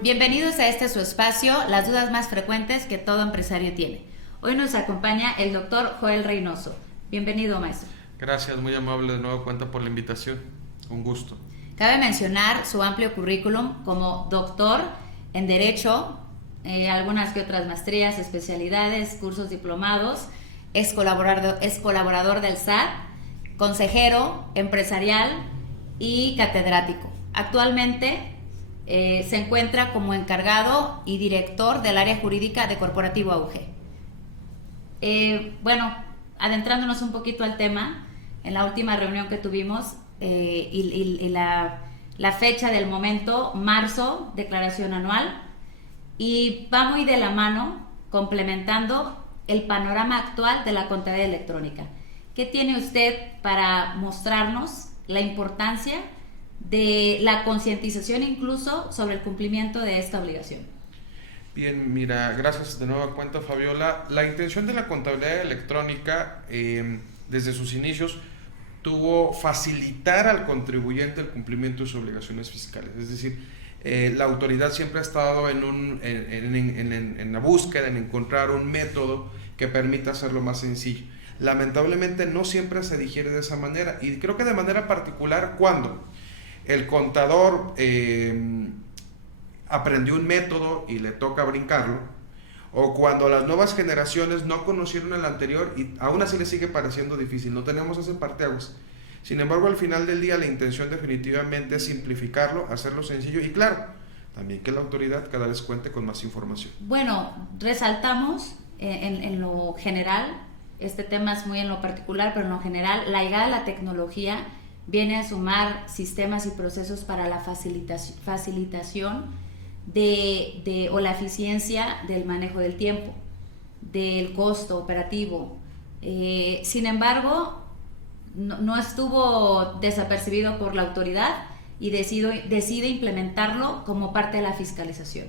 Bienvenidos a este su espacio, las dudas más frecuentes que todo empresario tiene. Hoy nos acompaña el doctor Joel Reynoso. Bienvenido, maestro. Gracias, muy amable de nueva cuenta por la invitación. Un gusto. Cabe mencionar su amplio currículum como doctor en Derecho, algunas que otras maestrías, especialidades, cursos diplomados, es colaborador del SAT, consejero empresarial y catedrático. Actualmente se encuentra como encargado y director del área jurídica de Corporativo AUG. Bueno, adentrándonos un poquito al tema, en la última reunión que tuvimos y la fecha del momento, marzo, declaración anual, y va muy de la mano complementando el panorama actual de la contabilidad electrónica. ¿Qué tiene usted para mostrarnos la importancia de la concientización incluso sobre el cumplimiento de esta obligación? Bien, mira, gracias de nueva cuenta, Fabiola. La intención de la contabilidad electrónica desde sus inicios tuvo facilitar al contribuyente el cumplimiento de sus obligaciones fiscales. Es decir, la autoridad siempre ha estado en la búsqueda, en encontrar un método que permita hacerlo más sencillo. Lamentablemente no siempre se digiere de esa manera, y creo que de manera particular cuando el contador aprendió un método y le toca brincarlo, o cuando las nuevas generaciones no conocieron el anterior y aún así les sigue pareciendo difícil. No tenemos ese parteaguas. Sin embargo, al final del día la intención definitivamente es simplificarlo, hacerlo sencillo y claro, también que la autoridad cada vez cuente con más información. Bueno, resaltamos en lo general, este tema es muy en lo particular, pero en lo general la llegada de la tecnología viene a sumar sistemas y procesos para la facilitación o la eficiencia del manejo del tiempo, del costo operativo. Sin embargo, no estuvo desapercibido por la autoridad y decide implementarlo como parte de la fiscalización.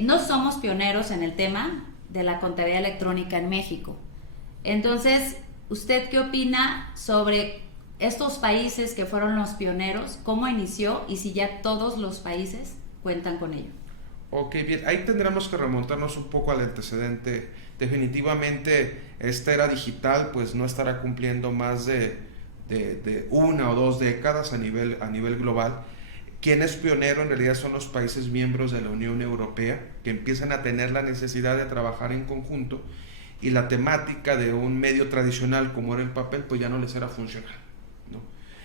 No somos pioneros en el tema de la contabilidad electrónica en México. Entonces, ¿usted qué opina sobre estos países que fueron los pioneros? ¿Cómo inició y si ya todos los países cuentan con ello? Ok, bien, ahí tendremos que remontarnos un poco al antecedente. Definitivamente esta era digital pues no estará cumpliendo más de 1 o 2 décadas a nivel global. Quien es pionero en realidad son los países miembros de la Unión Europea, que empiezan a tener la necesidad de trabajar en conjunto, y la temática de un medio tradicional como era el papel pues ya no les era funcional, ¿no?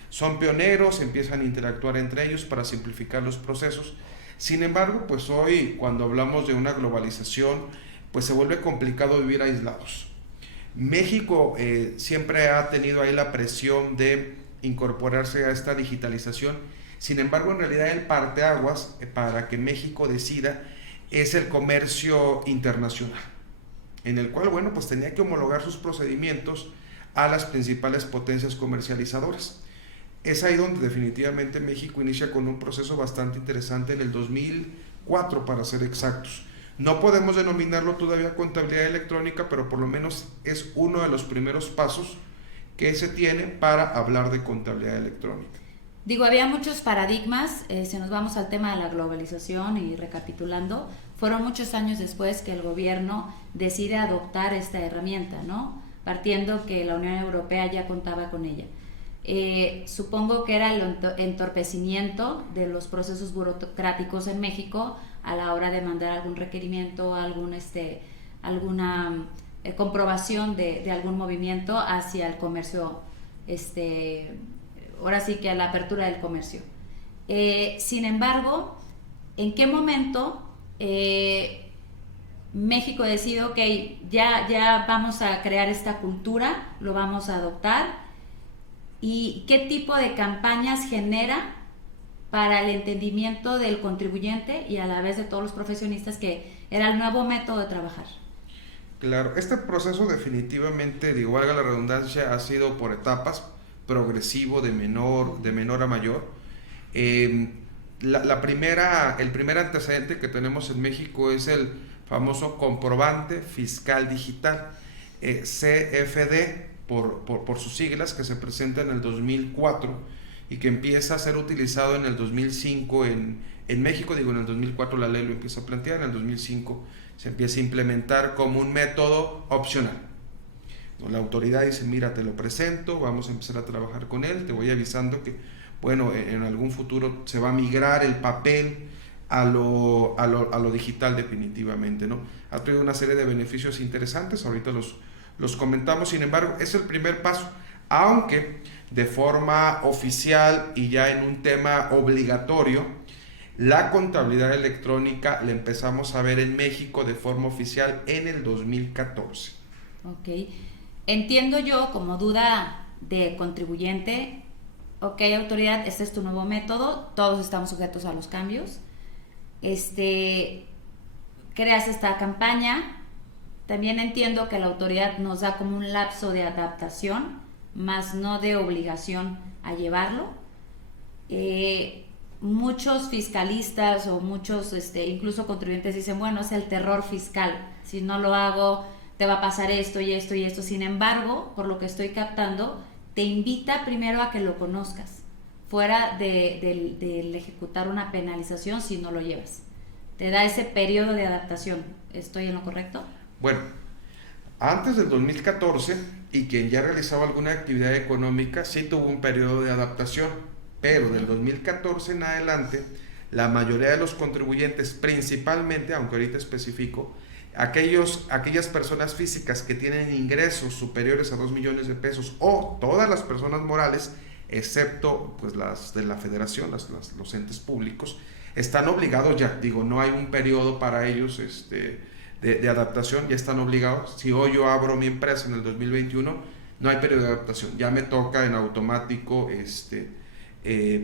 Son pioneros, empiezan a interactuar entre ellos para simplificar los procesos. Sin embargo, pues hoy cuando hablamos de una globalización, pues se vuelve complicado vivir aislados. México siempre ha tenido ahí la presión de incorporarse a esta digitalización. Sin embargo, en realidad el parteaguas para que México decida es el comercio internacional, en el cual, bueno, pues tenía que homologar sus procedimientos a las principales potencias comercializadoras. Es ahí donde definitivamente México inicia con un proceso bastante interesante en el 2004, para ser exactos. No podemos denominarlo todavía contabilidad electrónica, pero por lo menos es uno de los primeros pasos que se tiene para hablar de contabilidad electrónica. Digo, había muchos paradigmas, si nos vamos al tema de la globalización y recapitulando, fueron muchos años después que el gobierno decide adoptar esta herramienta, ¿no? Partiendo que la Unión Europea ya contaba con ella. Supongo que era el entorpecimiento de los procesos burocráticos en México a la hora de mandar algún requerimiento, alguna comprobación de algún movimiento hacia el comercio, ahora sí que a la apertura del comercio. Sin embargo, ¿en qué momento México decide, ok, ya vamos a crear esta cultura, lo vamos a adoptar? ¿Y qué tipo de campañas genera para el entendimiento del contribuyente y a la vez de todos los profesionistas que era el nuevo método de trabajar? Claro, este proceso definitivamente, digo, valga la redundancia, ha sido por etapas, progresivo, de menor a mayor. El primer antecedente que tenemos en México es el famoso comprobante fiscal digital, CFD por sus siglas, que se presenta en el 2004 y que empieza a ser utilizado en el 2005 en México, digo, en el 2004 la ley lo empieza a plantear, en el 2005 se empieza a implementar como un método opcional. La autoridad dice, mira, te lo presento, vamos a empezar a trabajar con él, te voy avisando que, bueno, en algún futuro se va a migrar el papel a lo digital definitivamente, ¿no? Ha traído una serie de beneficios interesantes, ahorita los comentamos. Sin embargo, es el primer paso, aunque de forma oficial y ya en un tema obligatorio, la contabilidad electrónica la empezamos a ver en México de forma oficial en el 2014. Ok. Entiendo yo como duda de contribuyente, ok, autoridad, este es tu nuevo método, todos estamos sujetos a los cambios. Creas esta campaña, también entiendo que la autoridad nos da como un lapso de adaptación, más no de obligación a llevarlo. Muchos fiscalistas o muchos incluso contribuyentes dicen, bueno, es el terror fiscal, si no lo hago te va a pasar esto y esto y esto. Sin embargo, por lo que estoy captando, te invita primero a que lo conozcas, fuera de ejecutar una penalización si no lo llevas. Te da ese periodo de adaptación. ¿Estoy en lo correcto? Bueno, antes del 2014, y quien ya realizaba alguna actividad económica, sí tuvo un periodo de adaptación, pero del 2014 en adelante, la mayoría de los contribuyentes, principalmente, aunque ahorita especifico, aquellas personas físicas que tienen ingresos superiores a 2 millones de pesos o todas las personas morales, excepto pues las de la federación, los entes públicos, están obligados ya, digo, no hay un periodo para ellos de adaptación, ya están obligados. Si hoy yo abro mi empresa en el 2021, no hay periodo de adaptación, ya me toca en automático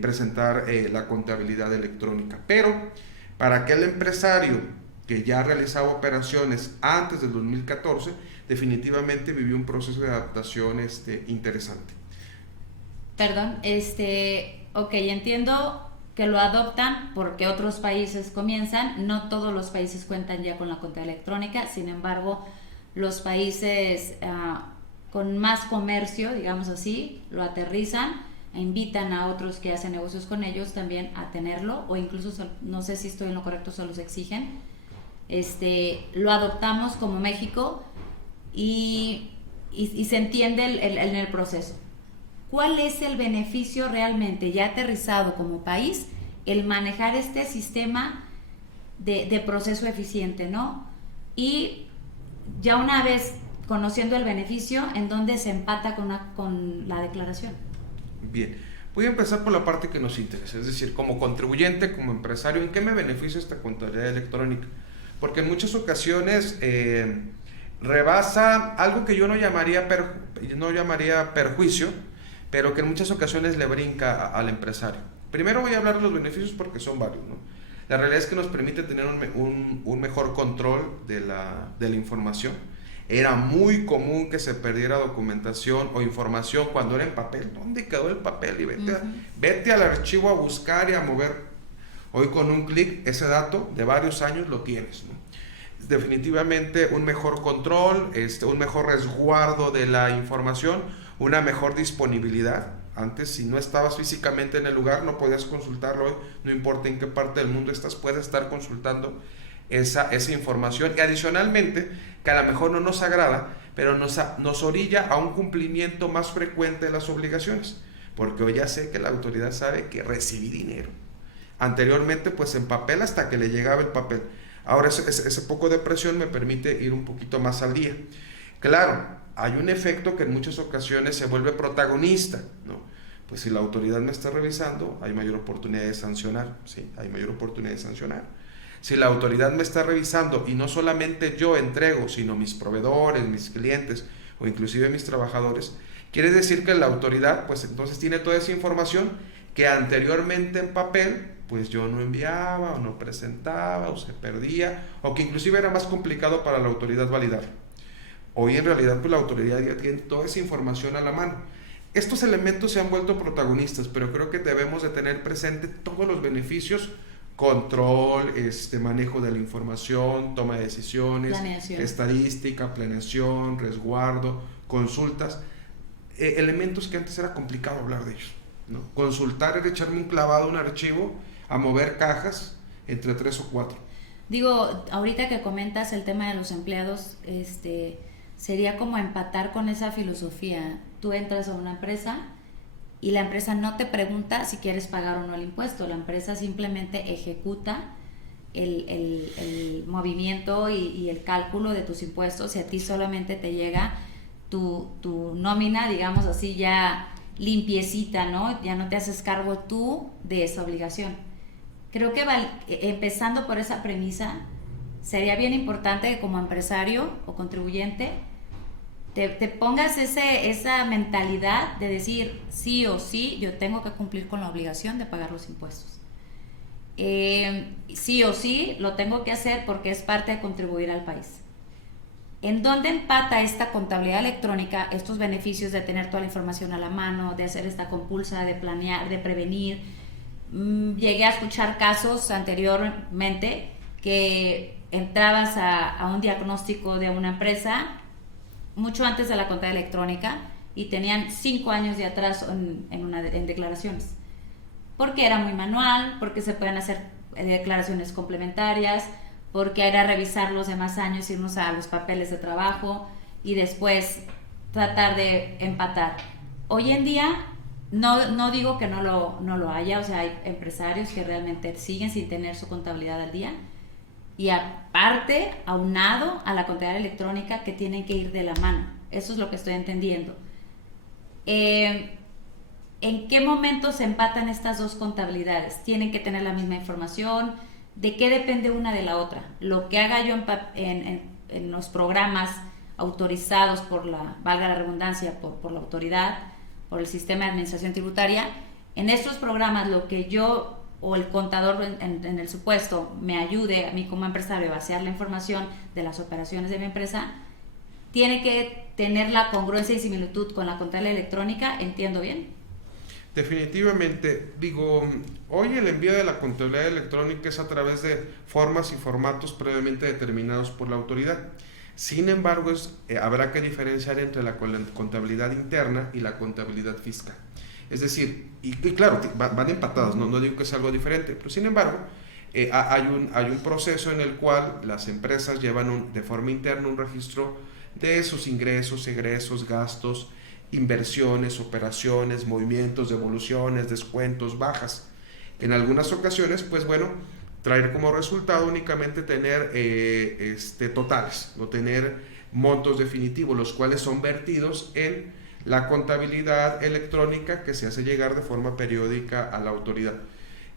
presentar la contabilidad electrónica. Pero para aquel empresario que ya realizaba operaciones antes del 2014, definitivamente vivió un proceso de adaptación interesante. Perdón, ok, entiendo que lo adoptan porque otros países comienzan, no todos los países cuentan ya con la contabilidad electrónica, sin embargo, los países con más comercio, digamos así, lo aterrizan e invitan a otros que hacen negocios con ellos también a tenerlo, o incluso, no sé si estoy en lo correcto, se los exigen. Lo adoptamos como México y se entiende en el proceso. ¿Cuál es el beneficio realmente ya aterrizado como país el manejar este sistema de proceso eficiente, ¿no? Y ya una vez conociendo el beneficio, ¿en dónde se empata con la declaración? Bien, voy a empezar por la parte que nos interesa, es decir, como contribuyente, como empresario, ¿en qué me beneficia esta contabilidad electrónica? Porque en muchas ocasiones rebasa algo que yo no llamaría perjuicio, pero que en muchas ocasiones le brinca al empresario. Primero voy a hablar de los beneficios porque son varios, ¿no? La realidad es que nos permite tener un mejor control de la información. Era muy común que se perdiera documentación o información cuando era en papel. ¿Dónde quedó el papel? Y vete al archivo a buscar y a mover. Hoy con un clic ese dato de varios años lo tienes, ¿no? Definitivamente un mejor control, un mejor resguardo de la información, una mejor disponibilidad. Antes, si no estabas físicamente en el lugar, no podías consultarlo. Hoy, no importa en qué parte del mundo estás, puedes estar consultando esa información. Y adicionalmente, que a lo mejor no nos agrada, pero nos orilla a un cumplimiento más frecuente de las obligaciones. Porque hoy ya sé que la autoridad sabe que recibí dinero. Anteriormente, pues en papel hasta que le llegaba el papel. Ahora ese poco de presión me permite ir un poquito más al día. Claro, hay un efecto que en muchas ocasiones se vuelve protagonista, ¿no? Pues si la autoridad me está revisando, hay mayor oportunidad de sancionar, ¿sí? Hay mayor oportunidad de sancionar. Si la autoridad me está revisando y no solamente yo entrego, sino mis proveedores, mis clientes o inclusive mis trabajadores, quiere decir que la autoridad, pues entonces tiene toda esa información que anteriormente en papel pues yo no enviaba o no presentaba o se perdía o que inclusive era más complicado para la autoridad validar. Hoy en realidad pues la autoridad ya tiene toda esa información a la mano. Estos elementos se han vuelto protagonistas, pero creo que debemos de tener presente todos los beneficios: control, manejo de la información, toma de decisiones, planeación, estadística, planeación, resguardo, consultas, elementos que antes era complicado hablar de ellos. ¿no? Consultar era echarme un clavado a un archivo, a mover cajas entre 3 o 4. Digo, ahorita que comentas el tema de los empleados, sería como empatar con esa filosofía. Tú entras a una empresa y la empresa no te pregunta si quieres pagar o no el impuesto, la empresa simplemente ejecuta el movimiento y el cálculo de tus impuestos, y a ti solamente te llega tu nómina, digamos así, ya limpiecita, ¿no? Ya no te haces cargo tú de esa obligación. Creo que empezando por esa premisa, sería bien importante que como empresario o contribuyente te pongas esa mentalidad de decir sí o sí, yo tengo que cumplir con la obligación de pagar los impuestos. Sí o sí lo tengo que hacer porque es parte de contribuir al país. ¿En dónde empata esta contabilidad electrónica estos beneficios de tener toda la información a la mano, de hacer esta compulsa, de planear, de prevenir? Llegué a escuchar casos anteriormente que entrabas a un diagnóstico de una empresa mucho antes de la contabilidad electrónica y tenían 5 años de atraso en declaraciones, porque era muy manual, porque se pueden hacer declaraciones complementarias, porque era revisar los demás años, irnos a los papeles de trabajo y después tratar de empatar. Hoy en día no digo que no lo haya, o sea, hay empresarios que realmente siguen sin tener su contabilidad al día, y aparte, aunado a la contabilidad electrónica, que tienen que ir de la mano. Eso es lo que estoy entendiendo. ¿En qué momento se empatan estas dos contabilidades? ¿Tienen que tener la misma información? ¿De qué depende una de la otra? Lo que haga yo en los programas autorizados valga la redundancia, por la autoridad, por el sistema de administración tributaria, en estos programas lo que yo o el contador en el supuesto me ayude a mí como empresario a vaciar la información de las operaciones de mi empresa, tiene que tener la congruencia y similitud con la contabilidad electrónica. ¿Entiendo bien? Definitivamente, digo, hoy el envío de la contabilidad electrónica es a través de formas y formatos previamente determinados por la autoridad. Sin embargo, habrá que diferenciar entre la contabilidad interna y la contabilidad fiscal. Es decir, y claro, van empatados, no digo que sea algo diferente, pero sin embargo, hay un proceso en el cual las empresas llevan de forma interna un registro de sus ingresos, egresos, gastos, inversiones, operaciones, movimientos, devoluciones, descuentos, bajas. En algunas ocasiones, pues bueno, traer como resultado únicamente tener totales, no tener montos definitivos, los cuales son vertidos en la contabilidad electrónica que se hace llegar de forma periódica a la autoridad.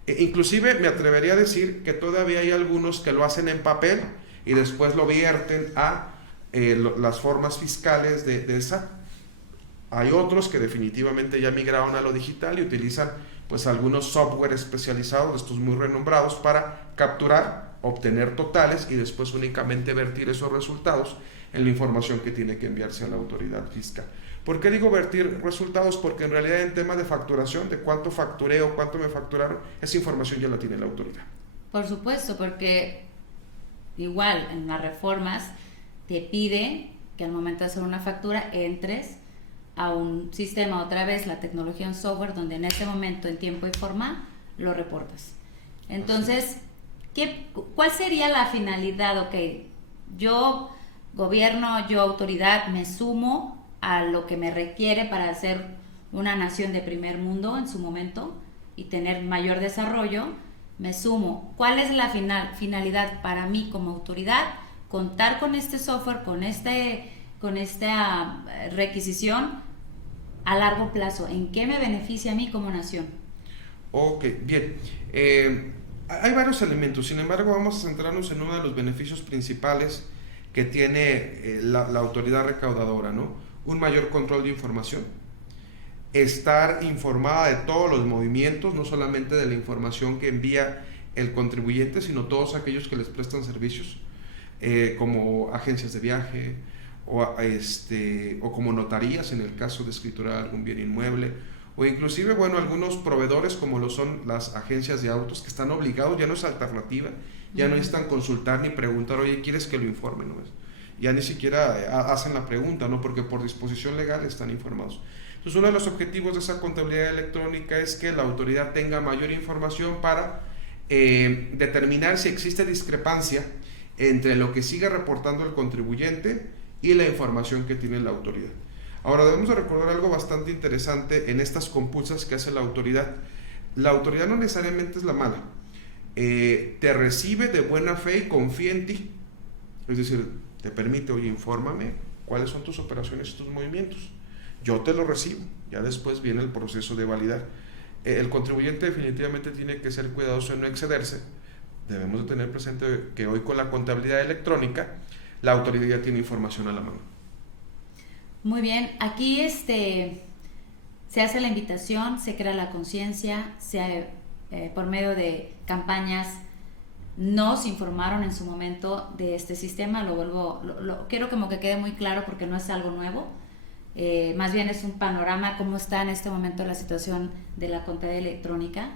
Inclusive me atrevería a decir que todavía hay algunos que lo hacen en papel y después lo vierten a las formas fiscales de SAT. Hay otros que definitivamente ya migraron a lo digital y utilizan pues algunos software especializados, estos muy renombrados, para capturar, obtener totales y después únicamente vertir esos resultados en la información que tiene que enviarse a la autoridad fiscal. ¿Por qué digo vertir resultados? Porque en realidad en temas de facturación, de cuánto facturé o cuánto me facturaron, esa información ya la tiene la autoridad. Por supuesto, porque igual en las reformas te pide que al momento de hacer una factura entres a un sistema, otra vez la tecnología en software, donde en ese momento en tiempo y forma lo reportas. Entonces, ¿cuál sería la finalidad? Ok, yo gobierno, yo autoridad, me sumo a lo que me requiere para ser una nación de primer mundo en su momento y tener mayor desarrollo, me sumo. ¿Cuál es la finalidad para mí como autoridad? Contar con este software, con esta requisición a largo plazo. ¿En qué me beneficia a mí como nación? Ok, bien. Hay varios elementos, sin embargo vamos a centrarnos en uno de los beneficios principales que tiene la autoridad recaudadora, ¿no? Un mayor control de información, estar informada de todos los movimientos, no solamente de la información que envía el contribuyente, sino todos aquellos que les prestan servicios, como agencias de viaje o como notarías en el caso de escriturar algún bien inmueble, o inclusive, bueno, algunos proveedores como lo son las agencias de autos que están obligados, ya no es alternativa, ya no necesitan consultar ni preguntar, oye, ¿quieres que lo informe? ¿No? Ya ni siquiera hacen la pregunta, ¿no? Porque por disposición legal están informados. Entonces, uno de los objetivos de esa contabilidad electrónica es que la autoridad tenga mayor información para determinar si existe discrepancia entre lo que sigue reportando el contribuyente y la información que tiene la autoridad. Ahora, debemos de recordar algo bastante interesante en estas compulsas que hace la autoridad. La autoridad no necesariamente es la mala. Te recibe de buena fe y confía en ti. Es decir, te permite, oye, infórmame cuáles son tus operaciones y tus movimientos. Yo te lo recibo, ya después viene el proceso de validar. El contribuyente definitivamente tiene que ser cuidadoso en no excederse. Debemos de tener presente que hoy con la contabilidad electrónica, la autoridad ya tiene información a la mano. Muy bien, aquí se hace la invitación, se crea la conciencia, por medio de campañas nos informaron en su momento de este sistema, quiero como que quede muy claro porque no es algo nuevo, más bien es un panorama cómo está en este momento la situación de la contabilidad electrónica.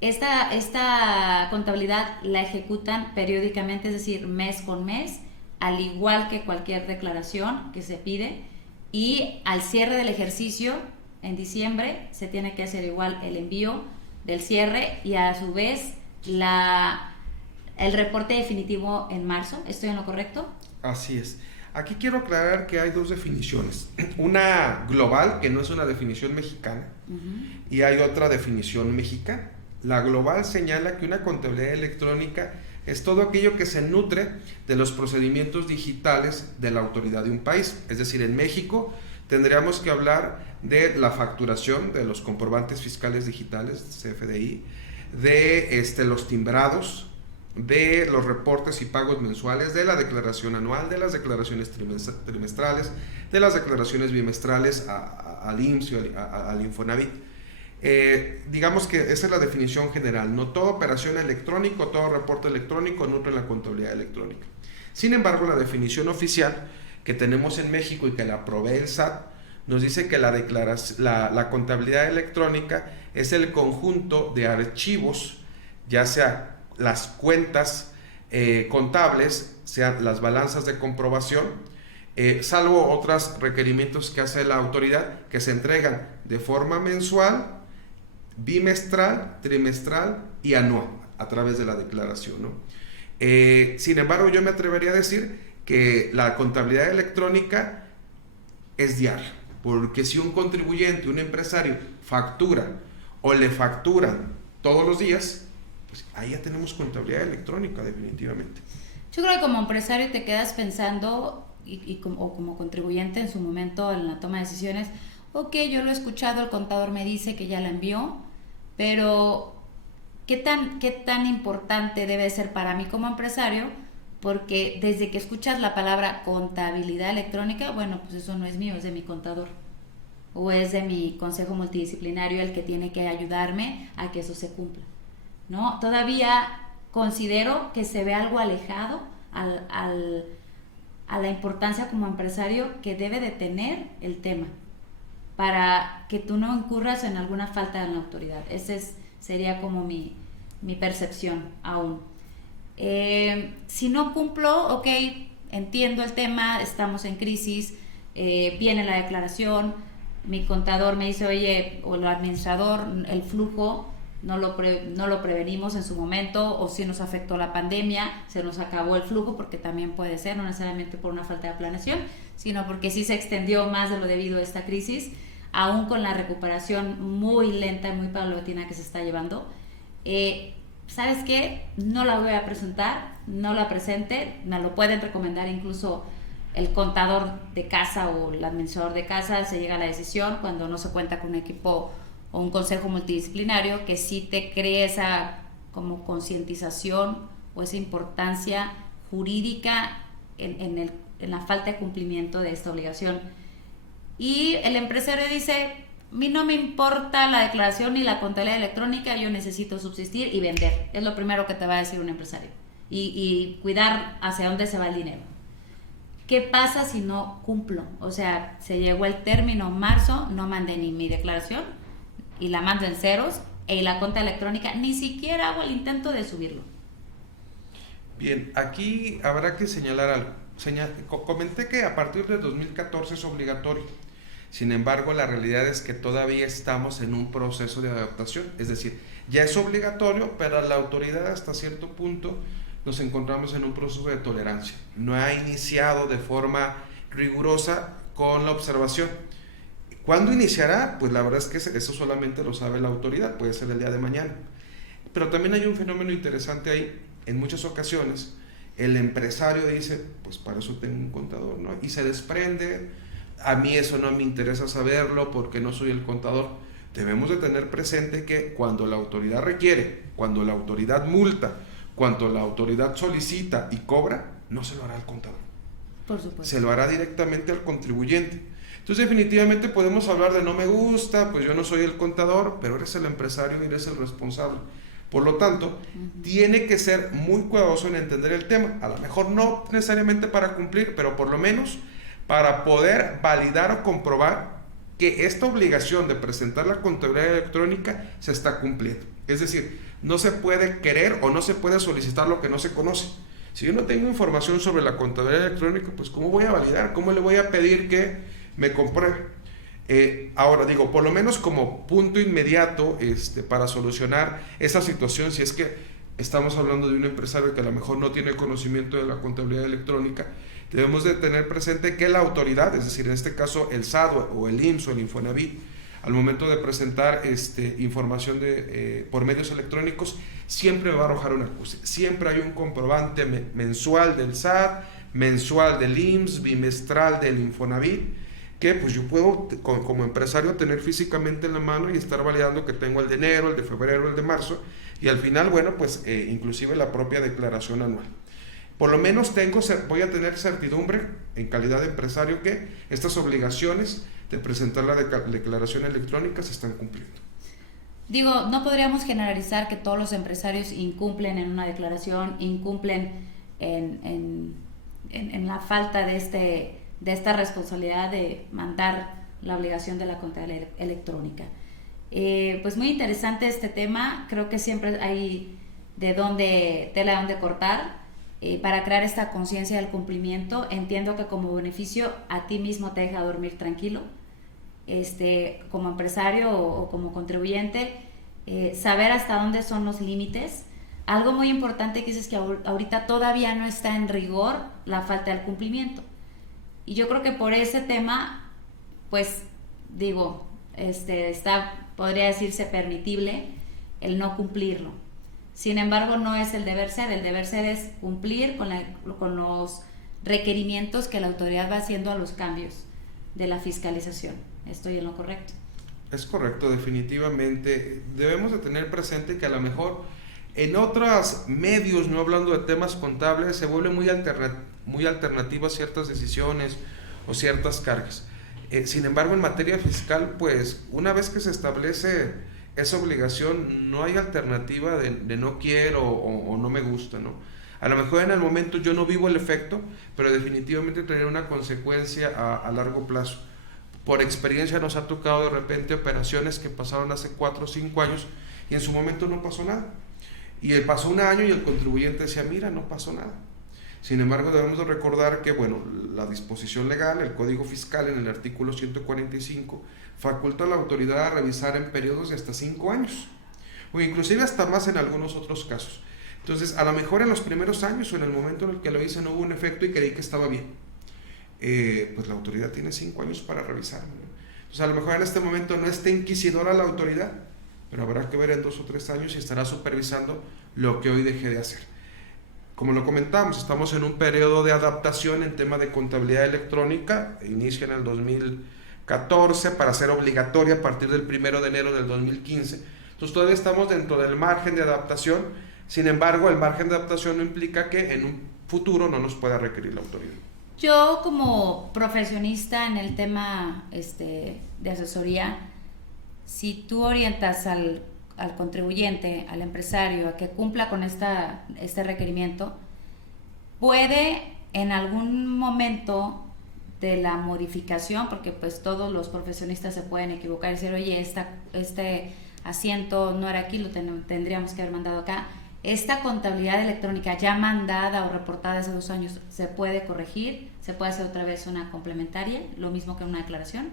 Esta contabilidad la ejecutan periódicamente, es decir, mes con mes, al igual que cualquier declaración que se pide, y al cierre del ejercicio en diciembre se tiene que hacer igual el envío del cierre y a su vez el reporte definitivo en marzo. ¿Estoy en lo correcto? Así es. Aquí quiero aclarar que hay dos definiciones. Una global, que no es una definición mexicana, y hay otra definición mexicana. La global señala que una contabilidad electrónica es todo aquello que se nutre de los procedimientos digitales de la autoridad de un país. Es decir, en México tendríamos que hablar de la facturación, de los comprobantes fiscales digitales, CFDI, de los timbrados, de los reportes y pagos mensuales, de la declaración anual, de las declaraciones trimestrales, de las declaraciones bimestrales al IMSS y al Infonavit. Digamos que esa es la definición general. No toda operación electrónica, todo reporte electrónico nutre la contabilidad electrónica. Sin embargo, la definición oficial que tenemos en México y que la provee el SAT nos dice que la contabilidad electrónica es el conjunto de archivos, ya sea las cuentas contables, sean las balanzas de comprobación, salvo otros requerimientos que hace la autoridad, que se entregan de forma mensual, bimestral, trimestral y anual a través de la declaración, ¿no? Sin embargo, yo me atrevería a decir que la contabilidad electrónica es diaria, porque si un contribuyente, un empresario factura o le facturan todos los días, pues ahí ya tenemos contabilidad electrónica definitivamente. Yo creo que como empresario te quedas pensando o como contribuyente en su momento en la toma de decisiones, ok, yo lo he escuchado, el contador me dice que ya la envió, pero ¿qué tan importante debe ser para mí como empresario? Porque desde que escuchas la palabra contabilidad electrónica, bueno, pues eso no es mío, es de mi contador o es de mi consejo multidisciplinario el que tiene que ayudarme a que eso se cumpla, ¿no? Todavía considero que se ve algo alejado a la importancia como empresario que debe de tener el tema para que tú no incurras en alguna falta de la autoridad. Sería como mi percepción aún. Si no cumplo, ok, entiendo el tema, estamos en crisis, viene la declaración, mi contador me dice, oye, o el administrador, el flujo no lo prevenimos en su momento, o si nos afectó la pandemia, se nos acabó el flujo, porque también puede ser, no necesariamente por una falta de planeación, sino porque sí se extendió más de lo debido a esta crisis, aún con la recuperación muy lenta y muy paulatina que se está llevando. ¿Sabes qué? No la voy a presentar, no la presente, me lo pueden recomendar incluso el contador de casa o el administrador de casa, se llega a la decisión cuando no se cuenta con un equipo o un consejo multidisciplinario que sí te cree esa como concientización o esa importancia jurídica en la falta de cumplimiento de esta obligación. Y el empresario dice, a mí no me importa la declaración ni la contabilidad electrónica, yo necesito subsistir y vender. Es lo primero que te va a decir un empresario. Y cuidar hacia dónde se va el dinero. ¿Qué pasa si no cumplo? O sea, se llegó el término marzo, no mandé ni mi declaración y la mando en ceros, y la cuenta electrónica ni siquiera hago el intento de subirlo. Bien, aquí habrá que señalar algo. Comenté que a partir de 2014 es obligatorio. Sin embargo, la realidad es que todavía estamos en un proceso de adaptación, es decir, ya es obligatorio, pero la autoridad hasta cierto punto nos encontramos en un proceso de tolerancia. No ha iniciado de forma rigurosa con la observación. ¿Cuándo iniciará? Pues la verdad es que eso solamente lo sabe la autoridad, puede ser el día de mañana. Pero también hay un fenómeno interesante ahí. En muchas ocasiones el empresario dice, pues para eso tengo un contador, ¿no? Y se desprende, a mí eso no me interesa saberlo porque no soy el contador. Debemos de tener presente que cuando la autoridad requiere, cuando la autoridad multa, cuando la autoridad solicita y cobra, no se lo hará al contador. Por supuesto. Se lo hará directamente al contribuyente. Entonces definitivamente podemos hablar de no me gusta, pues yo no soy el contador, pero eres el empresario y eres el responsable. Por lo tanto, tiene que ser muy cuidadoso en entender el tema. A lo mejor no necesariamente para cumplir, pero por lo menos para poder validar o comprobar que esta obligación de presentar la contabilidad electrónica se está cumpliendo. Es decir, no se puede querer o no se puede solicitar lo que no se conoce. Si yo no tengo información sobre la contabilidad electrónica, pues ¿cómo voy a validar? ¿Cómo le voy a pedir que me compruebe? Ahora digo, por lo menos como punto inmediato para solucionar esa situación, si es que estamos hablando de un empresario que a lo mejor no tiene conocimiento de la contabilidad electrónica, debemos de tener presente que la autoridad, es decir, en este caso el SAT o el IMSS o el Infonavit, al momento de presentar información por medios electrónicos, siempre va a arrojar una cosa. Siempre hay un comprobante mensual del SAT, mensual del IMSS, bimestral del Infonavit, que pues yo puedo como empresario tener físicamente en la mano y estar validando que tengo el de enero, el de febrero, el de marzo, y al final, bueno, pues inclusive la propia declaración anual. Por lo menos voy a tener certidumbre en calidad de empresario que estas obligaciones de presentar la declaración electrónica se están cumpliendo. Digo, no podríamos generalizar que todos los empresarios incumplen en una declaración, incumplen en la falta de esta responsabilidad de mandar la obligación de la contabilidad electrónica. Pues muy interesante este tema, creo que siempre hay tela de donde cortar para crear esta conciencia del cumplimiento. Entiendo que como beneficio a ti mismo te deja dormir tranquilo, como empresario o como contribuyente, saber hasta dónde son los límites. Algo muy importante que dices que ahorita todavía no está en rigor la falta del cumplimiento. Y yo creo que por ese tema, pues digo, podría decirse permitible el no cumplirlo. Sin embargo, no es el deber ser es cumplir con los requerimientos que la autoridad va haciendo a los cambios de la fiscalización. ¿Estoy en lo correcto? Es correcto, definitivamente. Debemos de tener presente que a lo mejor en otros medios, no hablando de temas contables, se vuelve muy alternativa ciertas decisiones o ciertas cargas. Sin embargo, en materia fiscal, pues una vez que se establece esa obligación, no hay alternativa de no quiero o no me gusta, ¿no? A lo mejor en el momento yo no vivo el efecto, pero definitivamente tendrá una consecuencia a largo plazo. Por experiencia nos ha tocado de repente operaciones que pasaron hace 4 o 5 años y en su momento no pasó nada. Y pasó un año y el contribuyente decía, mira, no pasó nada. Sin embargo, debemos de recordar que, bueno, la disposición legal, el Código Fiscal en el artículo 145, faculta a la autoridad a revisar en periodos de hasta 5 años, o inclusive hasta más en algunos otros casos. Entonces, a lo mejor en los primeros años o en el momento en el que lo hice no hubo un efecto y creí que estaba bien. Pues la autoridad tiene 5 años para revisarlo, ¿no? Entonces, a lo mejor en este momento no está inquisidora la autoridad, pero habrá que ver en 2 o 3 años si estará supervisando lo que hoy dejé de hacer. Como lo comentamos, estamos en un periodo de adaptación en tema de contabilidad electrónica, inicia en el 2014 para ser obligatoria a partir del 1 de enero del 2015. Entonces todavía estamos dentro del margen de adaptación, sin embargo el margen de adaptación no implica que en un futuro no nos pueda requerir la autoridad. Yo como profesionista en el tema de asesoría, si tú orientas al contribuyente, al empresario, a que cumpla con este requerimiento, puede en algún momento de la modificación, porque pues todos los profesionistas se pueden equivocar y decir, oye, este asiento no era aquí, lo tendríamos que haber mandado acá. Esta contabilidad electrónica ya mandada o reportada hace 2 años, ¿se puede corregir? ¿Se puede hacer otra vez una complementaria? ¿Lo mismo que una declaración?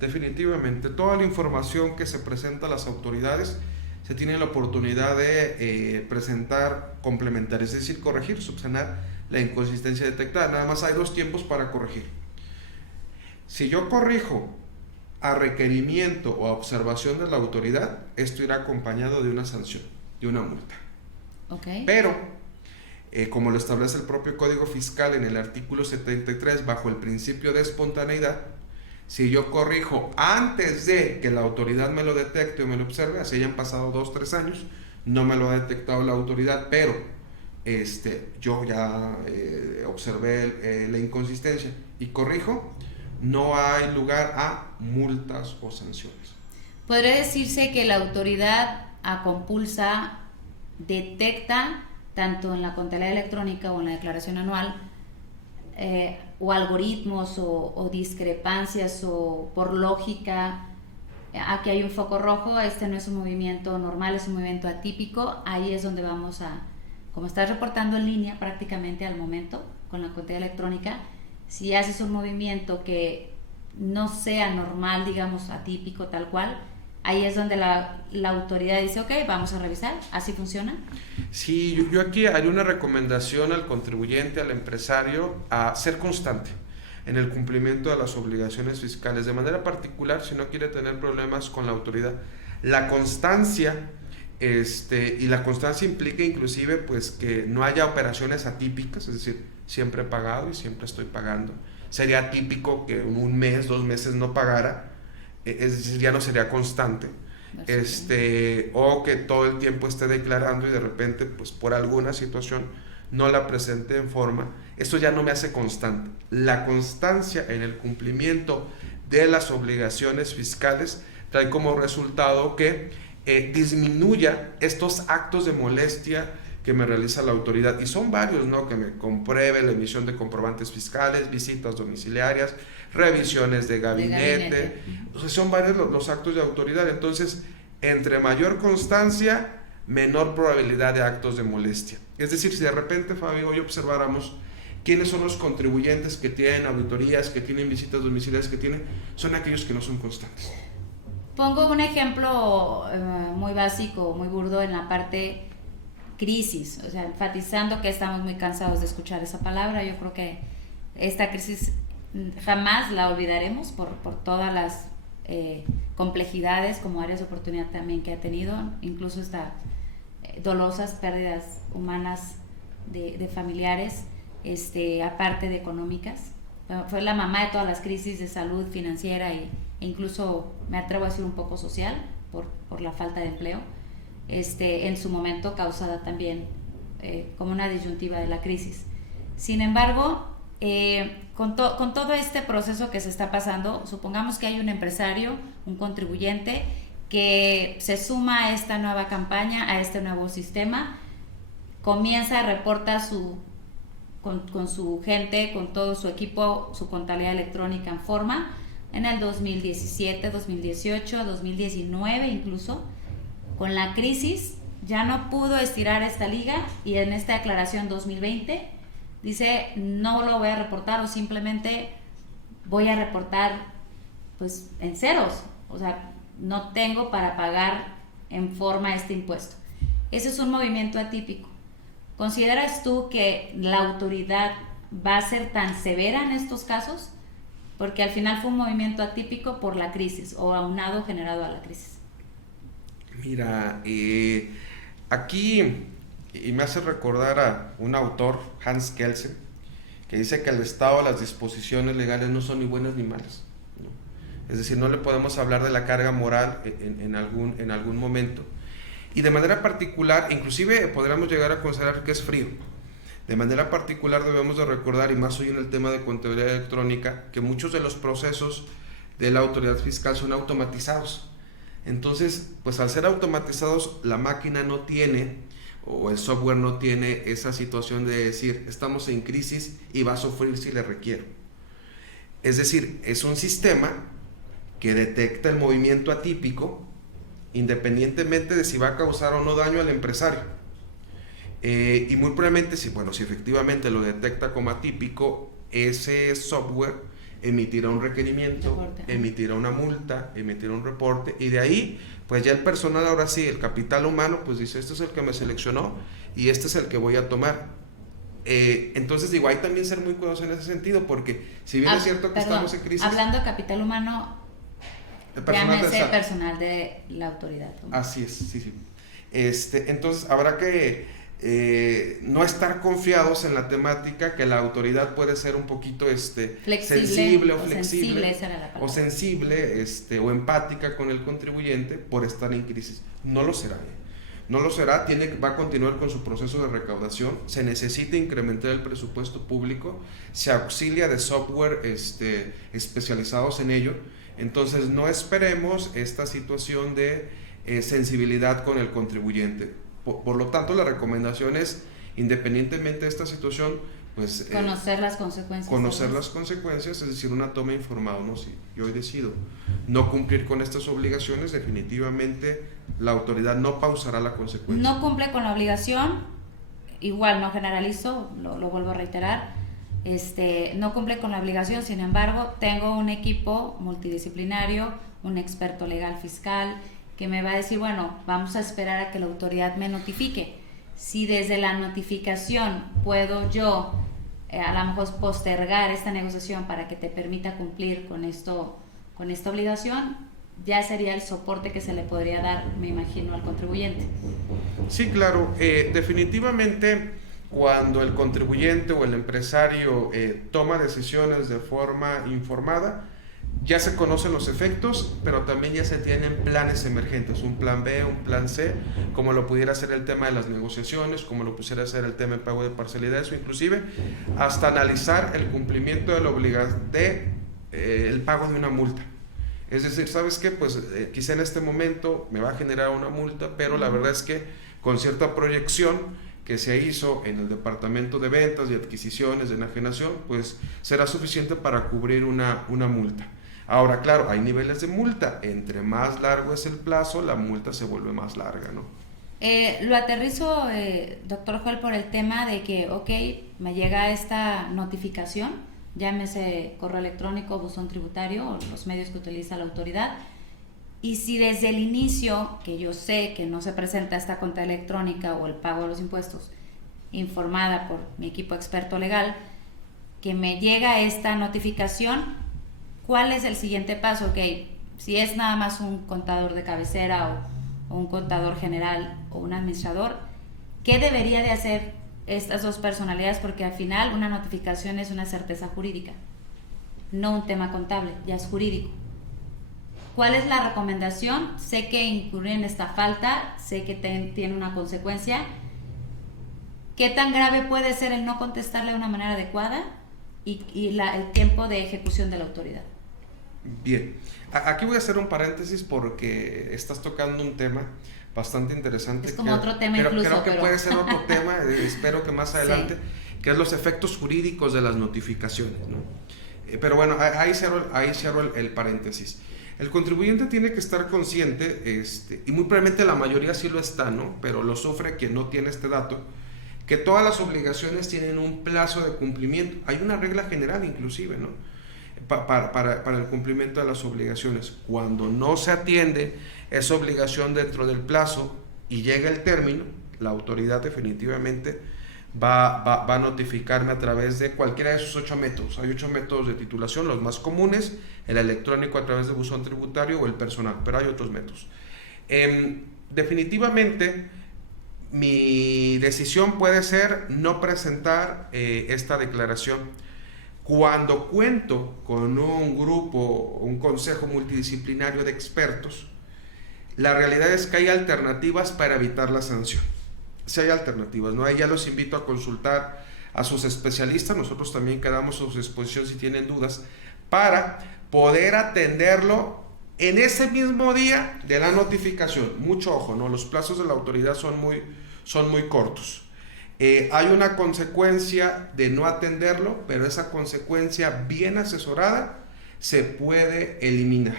Definitivamente, toda la información que se presenta a las autoridades se tiene la oportunidad de presentar, complementar, es decir, corregir, subsanar la inconsistencia detectada. Nada más hay 2 tiempos para corregir. Si yo corrijo a requerimiento o a observación de la autoridad, esto irá acompañado de una sanción, de una multa. Okay. Pero, como lo establece el propio Código Fiscal en el artículo 73, bajo el principio de espontaneidad, si yo corrijo antes de que la autoridad me lo detecte o me lo observe, así hayan pasado 2-3 años, no me lo ha detectado la autoridad, pero yo ya observé la inconsistencia y corrijo, no hay lugar a multas o sanciones. ¿Podría decirse que la autoridad a compulsa detecta, tanto en la contabilidad electrónica o en la declaración anual, o algoritmos o discrepancias o por lógica, aquí hay un foco rojo, este no es un movimiento normal, es un movimiento atípico, ahí es donde vamos a, como estás reportando en línea prácticamente al momento con la contabilidad electrónica, si haces un movimiento que no sea normal, digamos atípico tal cual, ahí es donde la autoridad dice, ok, vamos a revisar, ¿así funciona? Sí, yo aquí haría una recomendación al contribuyente, al empresario, a ser constante en el cumplimiento de las obligaciones fiscales. De manera particular, si no quiere tener problemas con la autoridad, la constancia, y la constancia implica inclusive pues que no haya operaciones atípicas, es decir, siempre he pagado y siempre estoy pagando. Sería atípico que un mes, 2 meses no pagara, es decir, ya no sería constante, o que todo el tiempo esté declarando y de repente pues por alguna situación no la presente en forma. Esto ya no me hace constante. La constancia en el cumplimiento de las obligaciones fiscales trae como resultado que disminuya estos actos de molestia que me realiza la autoridad, y son varios, ¿no? Que me compruebe la emisión de comprobantes fiscales, visitas domiciliarias, revisiones de gabinete. O sea, son varios los actos de autoridad. Entonces, entre mayor constancia, menor probabilidad de actos de molestia. Es decir, si de repente, Fabio, hoy observáramos quiénes son los contribuyentes que tienen auditorías, que tienen visitas domiciliarias, son aquellos que no son constantes. Pongo un ejemplo muy básico, muy burdo en la parte crisis, o sea, enfatizando que estamos muy cansados de escuchar esa palabra. Yo creo que esta crisis jamás la olvidaremos por todas las complejidades como áreas de oportunidad también que ha tenido, incluso hasta dolorosas pérdidas humanas de familiares, aparte de económicas. Fue la mamá de todas las crisis de salud financiera e incluso, me atrevo a decir, un poco social por la falta de empleo, en su momento causada también como una disyuntiva de la crisis. Sin embargo, con todo este proceso que se está pasando, supongamos que hay un empresario, un contribuyente que se suma a esta nueva campaña, a este nuevo sistema, comienza a reportar con su gente, con todo su equipo, su contabilidad electrónica en forma, en el 2017, 2018, 2019 incluso. Con la crisis ya no pudo estirar esta liga y en esta declaración 2020 dice, no lo voy a reportar, o simplemente voy a reportar pues en ceros, o sea, no tengo para pagar en forma este impuesto. Ese es un movimiento atípico. ¿Consideras tú que la autoridad va a ser tan severa en estos casos? Porque al final fue un movimiento atípico por la crisis o aunado generado a la crisis. Mira, aquí, y me hace recordar a un autor, Hans Kelsen, que dice que el Estado, las disposiciones legales no son ni buenas ni malas, ¿no? Es decir, no le podemos hablar de la carga moral en algún momento. Y de manera particular, inclusive podríamos llegar a considerar que es frío. De manera particular debemos de recordar, y más hoy en el tema de contabilidad electrónica, que muchos de los procesos de la autoridad fiscal son automatizados. Entonces, pues al ser automatizados, la máquina no tiene, o el software no tiene esa situación de decir, estamos en crisis y va a sufrir si le requiero. Es decir, es un sistema que detecta el movimiento atípico, independientemente de si va a causar o no daño al empresario. Y muy probablemente, si efectivamente lo detecta como atípico, ese software emitirá un requerimiento, Reporte. emitirá una multa, emitirá un reporte, y de ahí, pues ya el personal, ahora sí, el capital humano, pues dice, este es el que me seleccionó y este es el que voy a tomar. Entonces digo, hay también ser muy cuidadosos en ese sentido, porque si bien es cierto que estamos en crisis... Hablando de capital humano, el personal llámese del SAT. personal de la autoridad. Así es, sí, sí. Entonces habrá que no estar confiados en la temática, que la autoridad puede ser un poquito sensible o flexible, esa era la palabra. o sensible o empática con el contribuyente por estar en crisis. No lo será. No lo será, va a continuar con su proceso de recaudación, se necesita incrementar el presupuesto público, se auxilia de software especializados en ello. Entonces no esperemos esta situación de sensibilidad con el contribuyente. Por lo tanto, la recomendación es, independientemente de esta situación, pues conocer las consecuencias. Conocer las consecuencias, es decir, una toma informada, ¿no? Si yo hoy decido no cumplir con estas obligaciones, definitivamente la autoridad no pausará la consecuencia. No cumple con la obligación, igual no generalizo, lo vuelvo a reiterar, no cumple con la obligación, sin embargo, tengo un equipo multidisciplinario, un experto legal fiscal, que me va a decir, bueno, vamos a esperar a que la autoridad me notifique. Si desde la notificación puedo yo a lo mejor postergar esta negociación para que te permita cumplir con esta obligación, ya sería el soporte que se le podría dar, me imagino, al contribuyente. Sí, claro, definitivamente cuando el contribuyente o el empresario toma decisiones de forma informada, ya se conocen los efectos, pero también ya se tienen planes emergentes, un plan B, un plan C, como lo pudiera ser el tema de las negociaciones, como lo pudiera ser el tema de pago de parcialidades, o inclusive hasta analizar el cumplimiento de la obligación el pago de una multa. Es decir, ¿sabes qué? Pues quizá en este momento me va a generar una multa, pero la verdad es que con cierta proyección que se hizo en el departamento de ventas y adquisiciones de enajenación, pues será suficiente para cubrir una multa. Ahora, claro, hay niveles de multa. Entre más largo es el plazo, la multa se vuelve más larga, ¿no? Lo aterrizo, doctor Joel, por el tema de que, ok, me llega esta notificación, llámese correo electrónico, buzón tributario o los medios que utiliza la autoridad, y si desde el inicio, que yo sé que no se presenta esta cuenta electrónica o el pago de los impuestos, informada por mi equipo experto legal, que me llega esta notificación, ¿cuál es el siguiente paso? Ok, si es nada más un contador de cabecera o un contador general o un administrador, ¿qué debería de hacer estas dos personalidades? Porque al final una notificación es una certeza jurídica, no un tema contable, ya es jurídico. ¿Cuál es la recomendación? Sé que incurrir en esta falta, sé que tiene una consecuencia. ¿Qué tan grave puede ser el no contestarle de una manera adecuada y el tiempo de ejecución de la autoridad? Bien, aquí voy a hacer un paréntesis porque estás tocando un tema bastante interesante. Es como otro tema incluso. Creo que puede ser otro tema, espero que más adelante, sí, que es los efectos jurídicos de las notificaciones, ¿no? Pero bueno, ahí cierro el paréntesis. El contribuyente tiene que estar consciente, y muy probablemente la mayoría sí lo está, ¿no? Pero lo sufre quien no tiene este dato, que todas las obligaciones tienen un plazo de cumplimiento. Hay una regla general inclusive, ¿no? Para el cumplimiento de las obligaciones. Cuando no se atiende esa obligación dentro del plazo y llega el término, la autoridad definitivamente va a notificarme a través de cualquiera de esos 8 métodos. Hay 8 métodos de titulación, los más comunes, el electrónico a través de buzón tributario o el personal, pero hay otros métodos. Definitivamente mi decisión puede ser no presentar esta declaración. Cuando cuento con un grupo, un consejo multidisciplinario de expertos, la realidad es que hay alternativas para evitar la sanción. Sí hay alternativas, ¿no? Ahí ya los invito a consultar a sus especialistas. Nosotros también quedamos a su disposición si tienen dudas, para poder atenderlo en ese mismo día de la notificación. Mucho ojo, ¿no? Los plazos de la autoridad son muy cortos. Hay una consecuencia de no atenderlo, pero esa consecuencia bien asesorada se puede eliminar.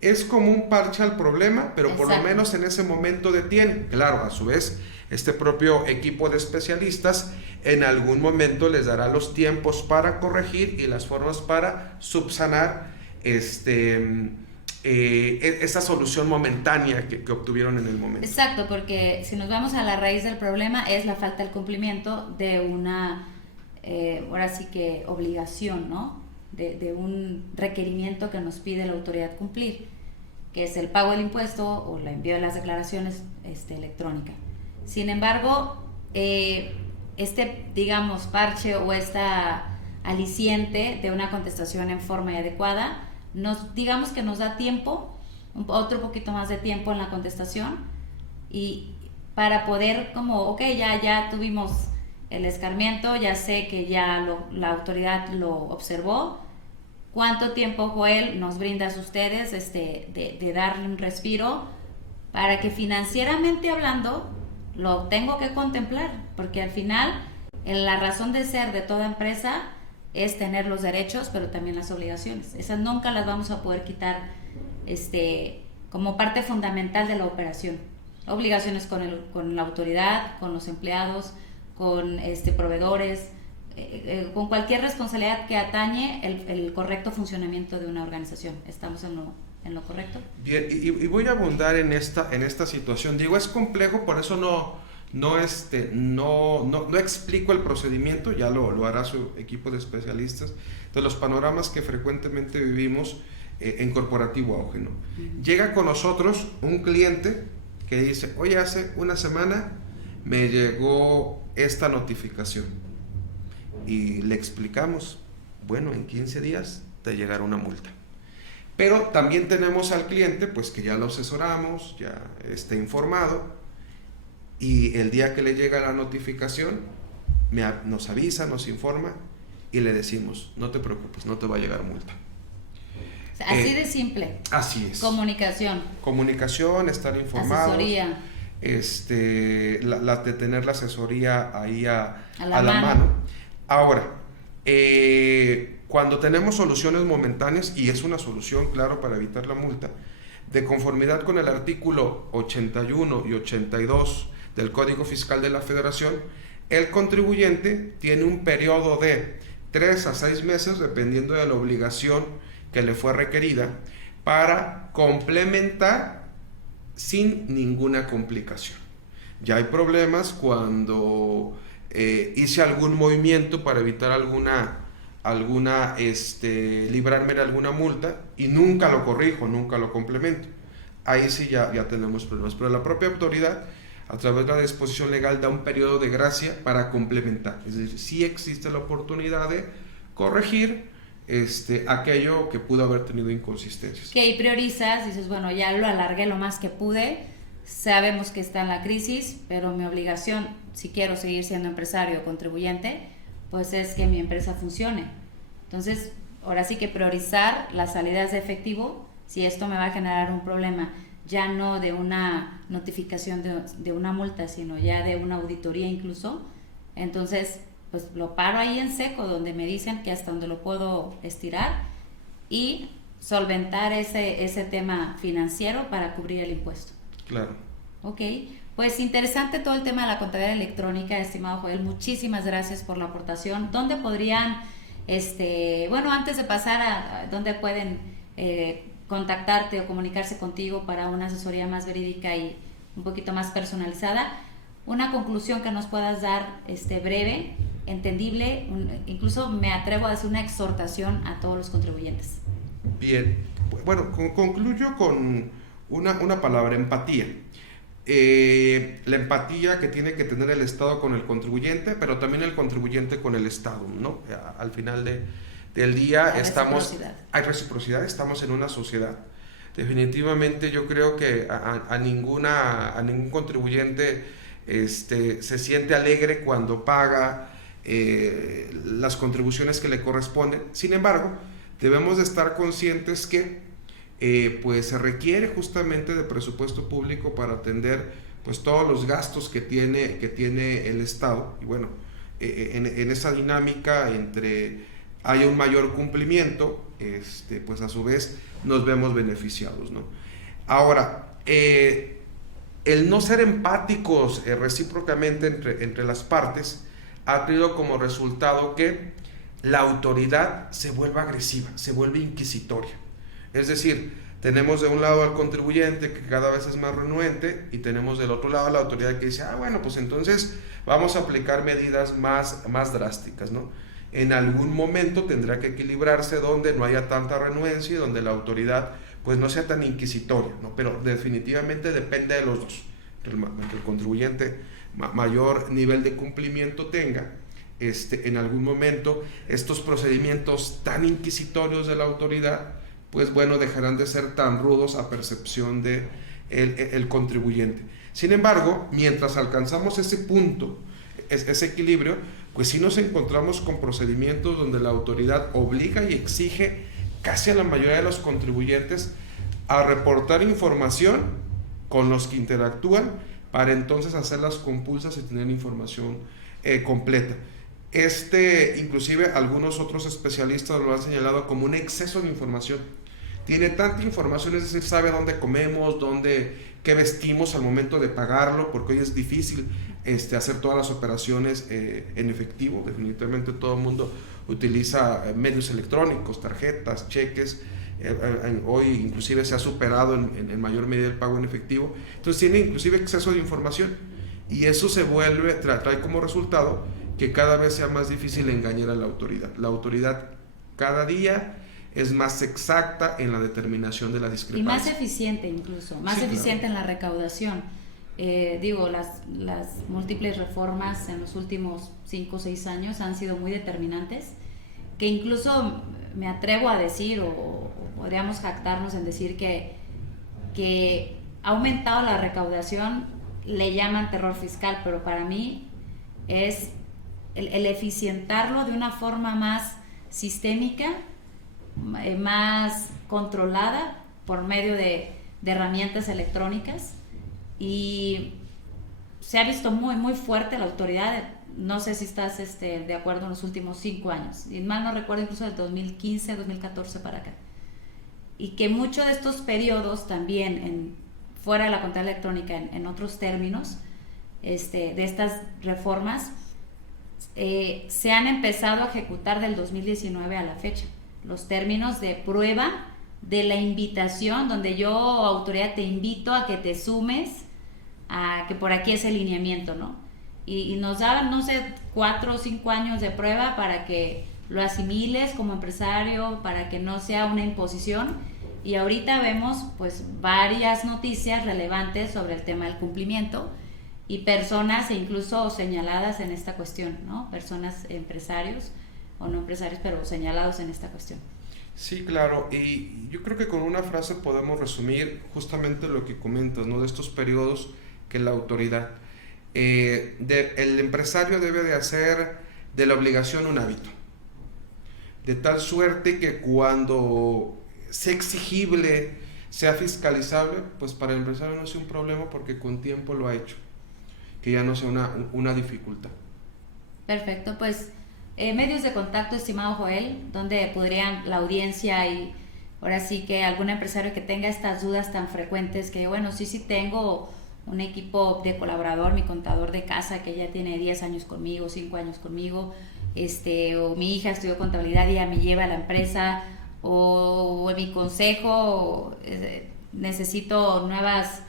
Es como un parche al problema, pero exacto, por lo menos en ese momento detiene. Claro, a su vez, este propio equipo de especialistas en algún momento les dará los tiempos para corregir y las formas para subsanar esa solución momentánea que obtuvieron en el momento. Exacto, porque si nos vamos a la raíz del problema es la falta del cumplimiento de una, ahora sí que obligación, ¿no? De un requerimiento que nos pide la autoridad cumplir, que es el pago del impuesto o el envío de las declaraciones electrónicas. Sin embargo, digamos, parche o esta aliciente de una contestación en forma y adecuada, digamos que nos da tiempo, otro poquito más de tiempo en la contestación, y para poder como, ok, ya tuvimos el escarmiento, ya sé que ya la autoridad lo observó, ¿cuánto tiempo, Joel, nos brindas ustedes de darle un respiro para que financieramente hablando lo tengo que contemplar? Porque al final la razón de ser de toda empresa es tener los derechos, pero también las obligaciones. Esas nunca las vamos a poder quitar como parte fundamental de la operación. Obligaciones con la autoridad, con los empleados, con proveedores, con cualquier responsabilidad que atañe el correcto funcionamiento de una organización. ¿Estamos en lo correcto? Bien, y voy a abundar en esta situación. Digo, es complejo, por eso no explico el procedimiento, ya lo hará su equipo de especialistas, de los panoramas que frecuentemente vivimos en Corporativo Auge, ¿no? Llega con nosotros un cliente que dice, oye, hace una semana me llegó esta notificación, y le explicamos, bueno, en 15 días te llegará una multa. Pero también tenemos al cliente, pues que ya lo asesoramos, ya está informado, y el día que le llega la notificación, nos avisa, nos informa, y le decimos, no te preocupes, no te va a llegar multa. O sea, así de simple. Así es. Comunicación, estar informados. Asesoría. De tener la asesoría ahí a la mano. mano. Ahora, cuando tenemos soluciones momentáneas, y es una solución, claro, para evitar la multa, de conformidad con el artículo 81 y 82 del Código Fiscal de la Federación, el contribuyente tiene un periodo de 3 a 6 meses, dependiendo de la obligación que le fue requerida, para complementar sin ninguna complicación. Ya hay problemas cuando hice algún movimiento para evitar librarme de alguna multa y nunca lo corrijo, nunca lo complemento. Ahí sí ya tenemos problemas, pero la propia autoridad, a través de la disposición legal, da un periodo de gracia para complementar. Es decir, sí existe la oportunidad de corregir aquello que pudo haber tenido inconsistencias. Que ahí priorizas, dices, bueno, ya lo alargué lo más que pude, sabemos que está en la crisis, pero mi obligación, si quiero seguir siendo empresario o contribuyente, pues es que mi empresa funcione. Entonces, ahora sí que priorizar las salidas de efectivo, si esto me va a generar un problema, ya no de una notificación de una multa, sino ya de una auditoría incluso, entonces pues lo paro ahí en seco, donde me dicen que hasta donde lo puedo estirar, y solventar ese tema financiero para cubrir el impuesto. Claro. Ok, pues interesante todo el tema de la contabilidad electrónica, estimado Joel, muchísimas gracias por la aportación. ¿Dónde podrían, bueno, antes de pasar a dónde pueden contactarte o comunicarse contigo para una asesoría más verídica y un poquito más personalizada, una conclusión que nos puedas dar breve, entendible, incluso me atrevo a hacer una exhortación a todos los contribuyentes? Bien, bueno, concluyo con una palabra: empatía. La empatía que tiene que tener el Estado con el contribuyente, pero también el contribuyente con el Estado, ¿no? Al final del día hay reciprocidad, estamos en una sociedad. Definitivamente yo creo que a ningún contribuyente se siente alegre cuando paga las contribuciones que le corresponden. Sin embargo, debemos de estar conscientes que pues se requiere justamente de presupuesto público para atender pues todos los gastos que tiene el Estado, y bueno, en esa dinámica haya un mayor cumplimiento, pues a su vez nos vemos beneficiados, ¿no? Ahora, el no ser empáticos recíprocamente entre las partes ha tenido como resultado que la autoridad se vuelva agresiva, se vuelve inquisitoria. Es decir, tenemos de un lado al contribuyente que cada vez es más renuente y tenemos del otro lado a la autoridad que dice, bueno, pues entonces vamos a aplicar medidas más drásticas, ¿no? En algún momento tendrá que equilibrarse donde no haya tanta renuencia y donde la autoridad pues no sea tan inquisitoria, ¿no? Pero definitivamente depende de los dos. Que el contribuyente mayor nivel de cumplimiento tenga, en algún momento estos procedimientos tan inquisitorios de la autoridad, pues bueno, dejarán de ser tan rudos a percepción de el contribuyente. Sin embargo, mientras alcanzamos ese punto, ese equilibrio, pues sí nos encontramos con procedimientos donde la autoridad obliga y exige casi a la mayoría de los contribuyentes a reportar información con los que interactúan para entonces hacer las compulsas y tener información completa. Inclusive algunos otros especialistas lo han señalado como un exceso de información. Tiene tanta información, es decir, sabe dónde comemos, qué vestimos al momento de pagarlo, porque hoy es difícil hacer todas las operaciones en efectivo. Definitivamente todo el mundo utiliza medios electrónicos, tarjetas, cheques. Hoy inclusive se ha superado en mayor medida el pago en efectivo. Entonces tiene inclusive exceso de información y eso trae como resultado que cada vez sea más difícil engañar a la autoridad. La autoridad cada día es más exacta en la determinación de la discrepancia. Y más eficiente incluso, más eficiente en la recaudación. Las múltiples reformas en los últimos 5 o 6 años han sido muy determinantes, que incluso me atrevo a decir, o podríamos jactarnos en decir que ha aumentado la recaudación, le llaman terror fiscal, pero para mí es el eficientarlo de una forma más sistémica, más controlada por medio de herramientas electrónicas, y se ha visto muy muy fuerte la autoridad. No sé si estás de acuerdo en los últimos 5 años, y mal no recuerdo, incluso del 2015, 2014 para acá, y que muchos de estos periodos también fuera de la contabilidad electrónica, en otros términos de estas reformas, se han empezado a ejecutar del 2019 a la fecha. Los términos de prueba de la invitación, donde yo, autoridad, te invito a que te sumes, a que por aquí es el lineamiento, ¿no? Y nos daban, no sé, 4 o 5 años de prueba para que lo asimiles como empresario, para que no sea una imposición. Y ahorita vemos pues varias noticias relevantes sobre el tema del cumplimiento y personas incluso señaladas en esta cuestión, ¿no? Personas, empresarios o no empresarios, pero señalados en esta cuestión. Sí, claro, y yo creo que con una frase podemos resumir justamente lo que comentas, ¿no? De estos periodos que la autoridad, el empresario debe de hacer de la obligación un hábito, de tal suerte que cuando sea exigible, sea fiscalizable, pues para el empresario no sea un problema porque con tiempo lo ha hecho, que ya no sea una dificultad. Perfecto, pues medios de contacto, estimado Joel, donde podrían la audiencia y ahora sí que algún empresario que tenga estas dudas tan frecuentes, que bueno, sí tengo un equipo de colaborador, mi contador de casa que ya tiene 10 años conmigo, 5 años conmigo, o mi hija estudió contabilidad y ella me lleva a la empresa, o en mi consejo necesito nuevas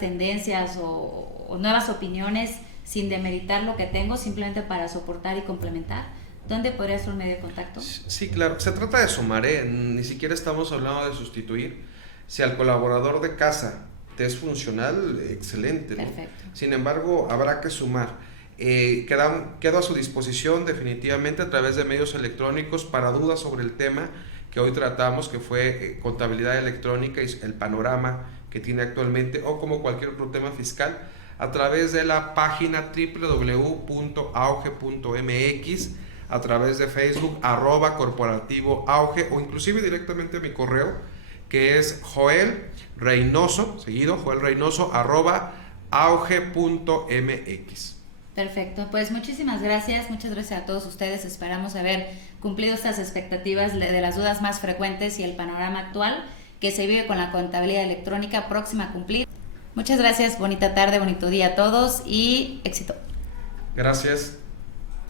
tendencias o nuevas opiniones, sin demeritar lo que tengo, simplemente para soportar y complementar. ¿Dónde podría ser un medio de contacto? Sí, claro. Se trata de sumar, ni siquiera estamos hablando de sustituir. Si al colaborador de casa te es funcional, excelente, ¿no? Perfecto. Sin embargo, habrá que sumar. Quedo a su disposición definitivamente a través de medios electrónicos para dudas sobre el tema que hoy tratamos, que fue contabilidad electrónica y el panorama que tiene actualmente, o como cualquier otro tema fiscal, a través de la página www.auge.mx, a través de Facebook, @corporativoauge, o inclusive directamente a mi correo, que es Joel Reynoso, @auge.mx. Perfecto, pues muchas gracias a todos ustedes. Esperamos haber cumplido estas expectativas de las dudas más frecuentes y el panorama actual que se vive con la contabilidad electrónica próxima a cumplir. Muchas gracias, bonita tarde, bonito día a todos y éxito. Gracias.